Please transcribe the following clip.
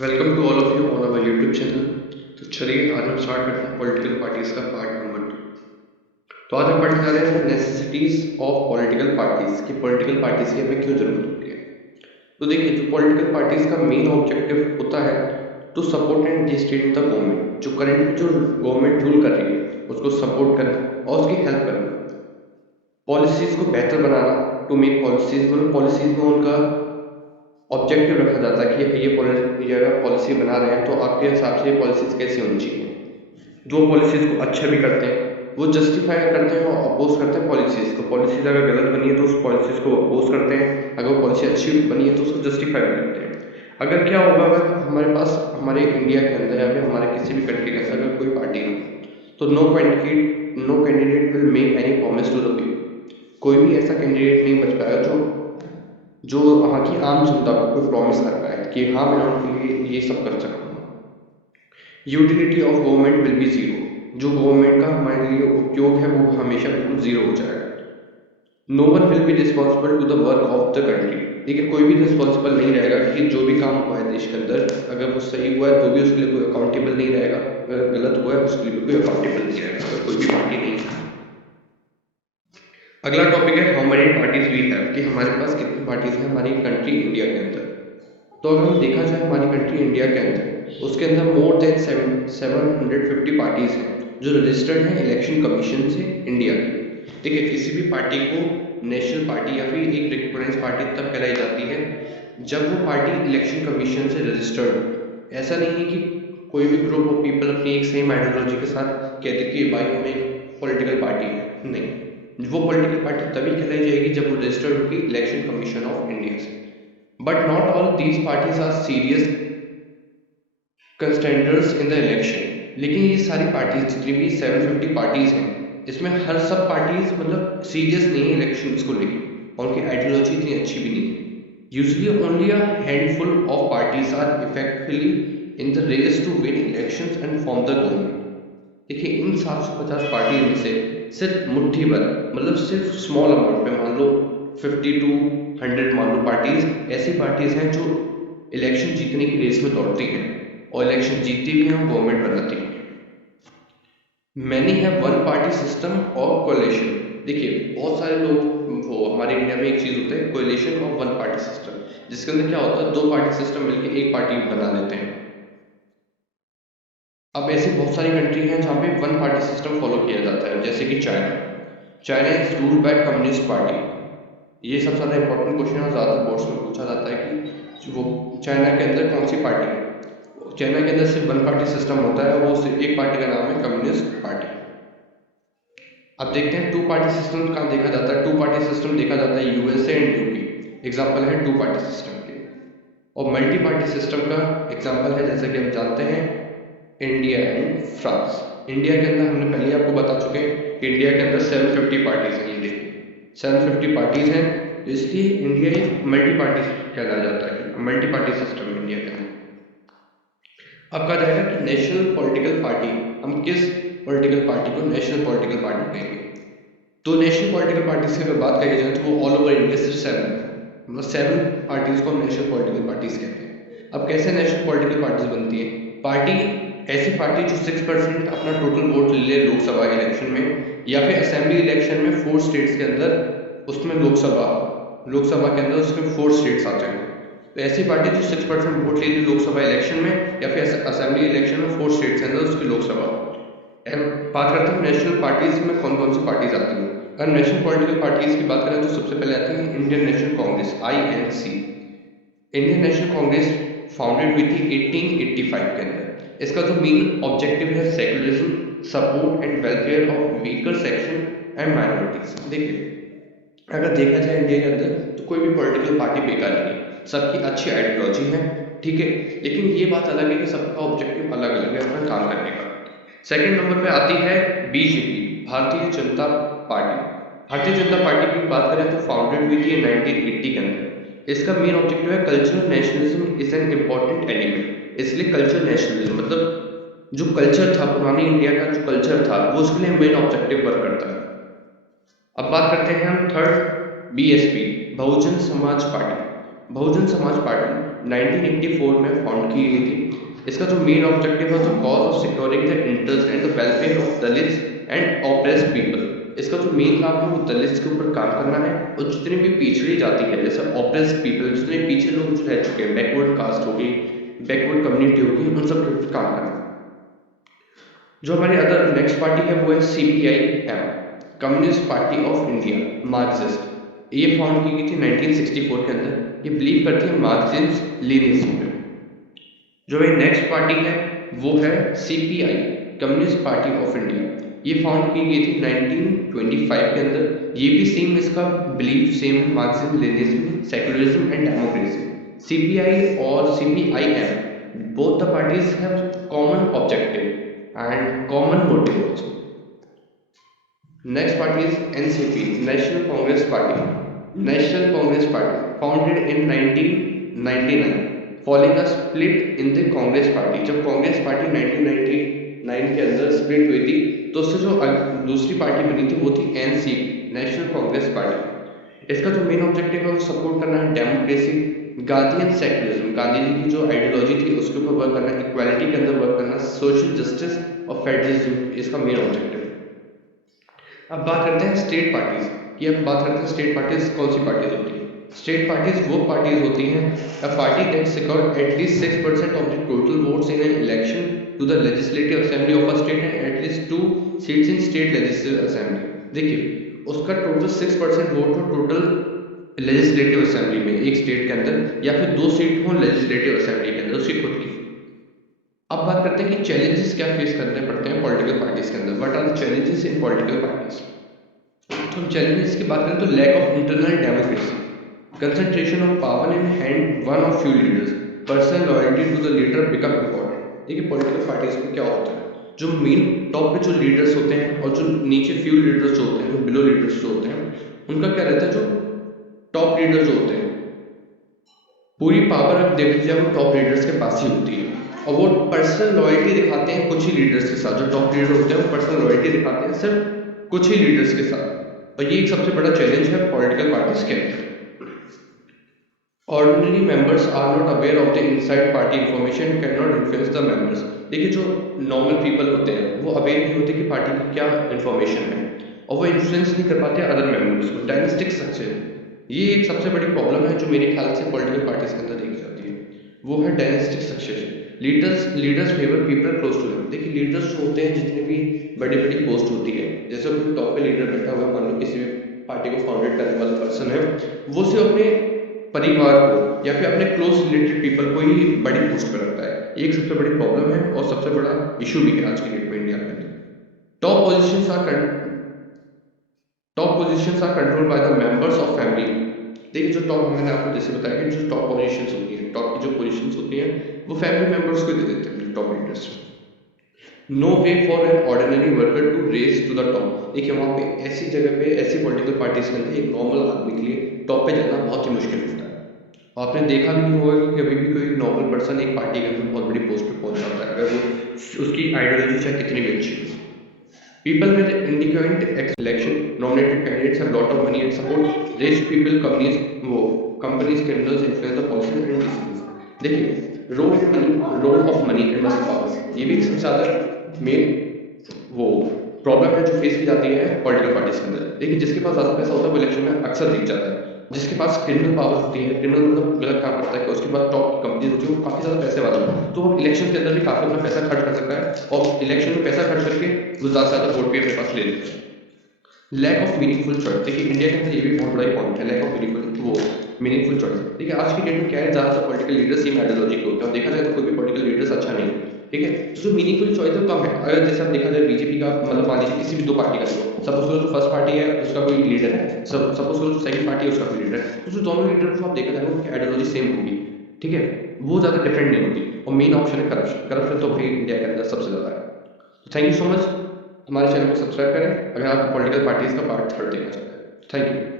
Welcome to all of you on our YouTube channel. तो चलिए आज हम स्टार्ट करते हैं पॉलिटिकल पार्टीज का पार्ट नंबर 2। तो आज हम पढ़ने जा रहे हैं नेसेसिटीज ऑफ पॉलिटिकल पार्टीज कि पॉलिटिकल पार्टीज की हमें क्यों जरूरत होती है। तो देखिए, जो पॉलिटिकल पार्टीज का मेन ऑब्जेक्टिव होता है to support and dictate the government, जो करंट जो गवर्नमेंट रूल कर रही है उसको सपोर्ट करना और उसकी हेल्प करना, पॉलिसीज को बेहतर बनाना, टू मेक पॉलिसीज, मतलब पॉलिसीज में उनका ऑब्जेक्टिव रखा जाता है कि ये अगर पॉलिसी बना रहे हैं तो आपके हिसाब से ये पॉलिसीज कैसी होनी चाहिए। जो पॉलिसीज को अच्छा भी करते हैं वो जस्टिफाई करते हैं और अपोज करते हैं पॉलिसीज को। पॉलिसीज अगर गलत बनी है तो उस पॉलिसीज को अपोज करते हैं, अगर पॉलिसी अच्छी बनी है तो उसको जस्टिफाई भी करते हैं। अगर क्या होगा, अगर हमारे पास हमारे इंडिया के अंदर या फिर हमारे किसी भी कंट्री के अंदर अगर कोई पार्टी हो तो no candidate will make any promise to the people. कोई भी ऐसा कैंडिडेट नहीं बच पाएगा जो वहाँ की आम जनता को कोई प्रॉमिस कर पाए कि हाँ मैं उनके लिए ये सब कर सकता हूँ। Utility of government will be zero. जो गवर्नमेंट का हमारे लिए उपयोग है वो हमेशा बिल्कुल जीरो हो जाएगा। No one will be responsible to the work of the country. ठीक है, कोई भी रिस्पॉन्सिबल नहीं रहेगा कि जो भी काम हुआ है देश के अंदर, अगर वो सही हुआ है तो भी उसके लिए कोई अकाउंटेबल नहीं रहेगा, अगर गलत हुआ है उसके लिए भी कोई अकाउंटेबल नहीं रहेगा, अगर कोई भी पार्टी नहीं है। अगला टॉपिक है how many parties we have, कि हमारे पास कितनी पार्टीज हैं हमारी कंट्री इंडिया के अंदर। तो अगर हम देखा जाए हमारी कंट्री इंडिया के अंदर, उसके अंदर मोर देन 750 पार्टीज हैं जो रजिस्टर्ड हैं इलेक्शन कमीशन से इंडिया की। ठीक है, किसी भी पार्टी को नेशनल पार्टी या फिर एक रिकॉग्नाइज पार्टी तब कहलाई जाती है जब वो पार्टी इलेक्शन कमीशन से रजिस्टर्ड हो। ऐसा नहीं है कि कोई भी ग्रुप ऑफ पीपल अपनी एक सेम आइडियोलॉजी के साथ कहते कि भाई हम एक पॉलिटिकल पार्टी है, नहीं। वो पॉलिटिकल पार्टी तभी कहलाई जाएगी जब वो रजिस्टर्ड होगी इलेक्शन कमीशन ऑफ इंडिया से। But not all these parties are serious contenders in the election. लेकिन ये सारी पार्टीज जितनी भी 750 पार्टीज हैं, इसमें हर सब पार्टीज मतलब सीरियस नहीं है इलेक्शंस को लेकर और उनकी आइडियोलॉजी इतनी अच्छी भी नहीं है। Usually only a handful of parties are effectively in the race to win elections and form the government. देखिए, इन 750 पार्टी में से सिर्फ मुट्ठी भर, मतलब सिर्फ स्मॉल अमाउंट पे, मान लो 50 टू 100 मान लो पार्टीज ऐसी पार्टीज हैं जो इलेक्शन जीतने की रेस में दौड़ती हैं और इलेक्शन जीतती भी हैं, गवर्नमेंट बनाती हैं। मैनी है वन पार्टी सिस्टम और कोalition। देखिए, बहुत सारे लोग, वो हमारे इंडिया में एक चीज होता है कोalition और वन पार्टी सिस्टम, जिसके अंदर क्या होता है दो पार्टी सिस्टम मिलकर एक पार्टी बना देते हैं। अब ऐसी बहुत सारी कंट्री हैं जहाँ पे वन पार्टी सिस्टम फॉलो किया जाता है, जैसे कि China is ruled by communist party. ये सबसे ज़्यादा इंपॉर्टेंट क्वेश्चन है, ज़्यादा बोर्ड्स में पूछा जाता है कि वो चाइना के अंदर कौन सी पार्टी है। चाइना के अंदर सिर्फ वन पार्टी सिस्टम होता है, वो सिर्फ एक पार्टी का नाम है कम्युनिस्ट पार्टी। अब देखते हैं टू पार्टी सिस्टम कहाँ देखा जाता है। टू पार्टी सिस्टम देखा जाता है यूएसए एंड यूके, एग्जाम्पल है टू पार्टी सिस्टम के। और मल्टी पार्टी सिस्टम का एग्जाम्पल है, जैसे कि हम जानते हैं, इंडिया एंड फ्रांस। इंडिया के अंदर हमने पहले आपको बता चुके हैं कि इंडिया के अंदर 750 पार्टीज हैं। ये देखिए 750 पार्टीज हैं, तो इसलिए इंडिया एक मल्टी पार्टी कहलाया जाता है, मल्टी पार्टी सिस्टम इंडिया के अंदर। अब कहा जाएगा कि नेशनल पॉलिटिकल पार्टी, हम किस पॉलिटिकल पार्टी को नेशनल पॉलिटिकल पार्टी कहेंगे। तो नेशनल पॉलिटिकल पार्टीज की अगर बात करी जाए तो वो ऑल ओवर इंडिया सिर्फ 7, मतलब 7 पार्टीज को हम नेशनल पॉलिटिकल पार्टीज कहते हैं। अब कैसे नेशनल पॉलिटिकल पार्टीज बनती है? पार्टी ऐसी पार्टी जो 6% अपना टोटल वोट ले लोकसभा इलेक्शन में या फिर असेंबली इलेक्शन में 4 स्टेट्स के अंदर, उसमें लोकसभा के अंदर उसमें 4 स्टेट्स आते हैं। तो ऐसी पार्टी जो 6% वोट ले रही लोकसभा इलेक्शन में या फिर असेंबली इलेक्शन में 4 स्टेट्स के अंदर उसकी लोकसभा। बात करते हैं नेशनल पार्टीज में कौन कौन सी पार्टीज आती हैं। अगर नेशनल पॉलिटिकल पार्टीज की बात करें तो सबसे पहले आती है Indian national Congress, INC। Indian national Congress founded हुई थी 1885 के अंदर। इसका जो मेन ऑब्जेक्टिव है secularism, support and welfare of weaker section and minorities. देखिए, अगर देखा जाए इंडिया के अंदर तो कोई भी पॉलिटिकल पार्टी बेकार नहीं है, सबकी अच्छी आइडियोलॉजी है, ठीक है। लेकिन ये बात अलग है कि सबका ऑब्जेक्टिव अलग अलग है अपना काम करने का। सेकंड नंबर पे आती है BJP, Bharatiya Janata party. Bharatiya Janata party की बात करें तो फाउंडेड हुई थी 1980 के अंदर। इसका मेन ऑब्जेक्टिव है cultural nationalism is an important element. इसलिए कल्चरल नेशनलिज्म मतलब जो कल्चर था, पुरानी इंडिया का जो कल्चर था, वो उसके लिए मेन ऑब्जेक्टिव वर्क करता है। अब बात करते हैं हम third, BSP, Bahujan Samaj party. Bahujan Samaj party 1984 में फाउंड की गई थी। इसका जो मेन ऑब्जेक्टिव है, जो cause of securing the interest and the welfare of Dalits and oppressed people. इसका जो मेन काम है वो दलित्स के ऊपर काम करना है, और जितनी भी पिछड़ी जाति है, जैसे ऑप्रेस्ड पीपल, जितने पीछे लोग जो रह चुके हैं, बैकवर्ड कास्ट होगी, बैकवर्ड कम्युनिटी होगी, उन सब के ऊपर काम करना। जो हमारी अदर नेक्स्ट पार्टी है वो है CPIM, communist party of India, Marxist. ये फाउंड की गई थी 1964 के अंदर। ये बिलीव करती है मार्क्सिज्म लेनिनिज्म में। जो भाई नेक्स्ट पार्टी है वो है CPI, communist party of India. ये फाउंड की गई थी 1925 के अंदर। ये भी सेम, इसका बिलीफ सेम है, Marxism Leninism, secularism and democracy. CPI और CPIM both the parties have common objective and common motive also. Next party is NCP, National Congress Party. National Congress Party founded in 1999 following a split in the Congress Party. जब Congress party 1999 के अंदर split हुई थी, तो उससे जो दूसरी party बनी थी वो थी NCP, नेशनल कांग्रेस पार्टी। इसका जो मेन ऑब्जेक्टिव है वो सपोर्ट करना है democracy, Gandhi and secularism, Gandhi ji की जो आइडियोलॉजी थी उसके ऊपर वर्क करना, इक्वालिटी के अंदर वर्क करना, सोशल जस्टिस और फेडरलिज्म, इसका मेन ऑब्जेक्टिव। अब बात करते हैं स्टेट पार्टीज की। अब बात करते हैं स्टेट पार्टीज कौन सी पार्टीज होती है। स्टेट पार्टीज वो पार्टीज होती हैं, a party that secured at least 6% of the total votes in an election to the legislative assembly of a state and at least 2 seats in state legislative assembly. देखिए, उसका total 6% vote हो total legislative assembly में एक state के अंदर, या फिर 2 seat हो लेजिस्लेटिव असेंबली के अंदर उसकी खुद की। अब बात करते हैं कि चैलेंजेस क्या फेस करने पड़ते हैं पॉलिटिकल पार्टीज के अंदर। What are the challenges in political parties. तो हम चैलेंजेस की बात करें तो lack of internal democracy, concentration of power in hand one of few leaders, personal loyalty to the leader become important. देखिए, पॉलिटिकल पार्टीज में क्या होता है, जो मेन टॉप पे जो लीडर्स होते हैं और जो नीचे फ्यू लीडर्स जो होते हैं, जो बिलो लीडर्स जो होते हैं, उनका क्या रहता है, जो टॉप लीडर जो होते हैं, पूरी पावर अब देखी जाए वो टॉप लीडर्स के पास ही होती है, और वो पर्सनल लॉयल्टी दिखाते हैं कुछ ही लीडर्स के साथ। जो टॉप लीडर होते हैं वो पर्सनल लॉयल्टी दिखाते हैं सिर्फ कुछ ही लीडर्स के साथ, और ये एक सबसे बड़ा चैलेंज है पॉलिटिकल पार्टीज के अंदर। Ordinary members are not aware of the inside party information, cannot influence the members। देखिए, जो नॉर्मल पीपल होते हैं वो अवेयर नहीं होते कि पार्टी की क्या इन्फॉर्मेशन है, और वो इन्फ्लुएंस नहीं कर पाते अदर मेंबर्स को। डायनेस्टिक स्ट्रक्चर, ये एक सबसे बड़ी प्रॉब्लम है जो मेरे ख्याल से पॉलिटिकल पार्टीज के अंदर देखी जाती है, वो है dynastic succession. Leaders favour people close to them. देखिए, लीडर्स जो होते हैं, जितने भी बड़ी बड़ी पोस्ट होती है, जैसे कोई टॉप पे लीडर बैठा हुआ है, मान लो किसी भी पार्टी को फाउंडेड करने वाला पर्सन है, वो सिर्फ अपने परिवार को या फिर अपने क्लोज रिलेटेड पीपल को ही बड़ी पोस्ट पर रखता है। ये एक सबसे बड़ी प्रॉब्लम है और सबसे बड़ा इशू भी है आज की डेट में इंडिया में। Top positions are controlled by the members of family. देखिए, जो टॉप, मैंने आपको जैसे बताया कि जो टॉप पोजीशंस होती हैं, टॉप की जो पोजीशंस होती हैं वो फैमिली मेंबर्स को दे देते हैं, top leaders. No way for an ordinary worker to raise to the top. देखिए, वहाँ पे ऐसी जगह पे, ऐसी पॉलिटिकल पार्टीज के अंदर एक नॉर्मल आदमी के लिए टॉप पे जाना बहुत ही मुश्किल होता है। आपने देखा भी नहीं होगा कि कभी भी कोई नॉर्मल पर्सन एक पार्टी के अंदर बहुत बड़ी पोस्ट पे पहुंच जाता है, अगर वो उसकी आइडियोलॉजी चाहे कितनी भी अच्छी हो। People with independent election nominated candidates have lot of money and support. Rich people companies can influence the policy and decisions. देखिए, role of money and muscle power, ये भी सबसे ज़्यादा मेन वो प्रॉब्लम है जो फेस की जाती है पॉलिटिकल पार्टीज के अंदर। देखिए, जिसके पास ज़्यादा पैसा होता है वो इलेक्शन में अक्सर जीत जाता है। जिसके पास क्रिमिनल पावर होती है, क्रिमिनल मतलब गलत काम करता है, कि उसके पास टॉप की कंपनीज होती है, वो काफ़ी ज़्यादा पैसे वाला है, तो वो इलेक्शन के अंदर भी काफ़ी अपना पैसा खर्च कर सकता है, और इलेक्शन में पैसा खर्च करके वो ज़्यादा से ज़्यादा वोट भी अपने पास ले लेता है। Lack of meaningful choice. देखिए, इंडिया के अंदर ये भी बहुत बड़ा पॉइंट है, लैक ऑफ मीनिंगफुल चॉइस। देखिए, आज की डेट में क्या है, ज़्यादातर पॉलिटिकल लीडर्स सेम आइडियोलॉजी के होते हैं, और देखा जाए तो कोई भी पॉलिटिकल लीडर्स अच्छा नहीं है, ठीक है। तो जो मीनिंगफुल चॉइस है कम है। अगर जैसे आप देखा जाए बीजेपी का, मतलब मान लीजिए किसी भी दो पार्टी का, सपोज करो जो फर्स्ट पार्टी है उसका कोई लीडर है, सपोज करो जो सेकंड पार्टी है उसका कोई लीडर है, तो जो दोनों लीडर को आप देखा जाएगा उनकी आइडियोलॉजी सेम होगी, ठीक है, वो ज़्यादा डिफरेंट नहीं होती। और मेन ऑप्शन है करप्शन तो भाई इंडिया के अंदर सबसे ज़्यादा है। तो थैंक यू सो मच, हमारे चैनल को सब्सक्राइब करें अगर आप पॉलिटिकल पार्टीज का पार्ट 3 देखना चाहते हैं। Thank you.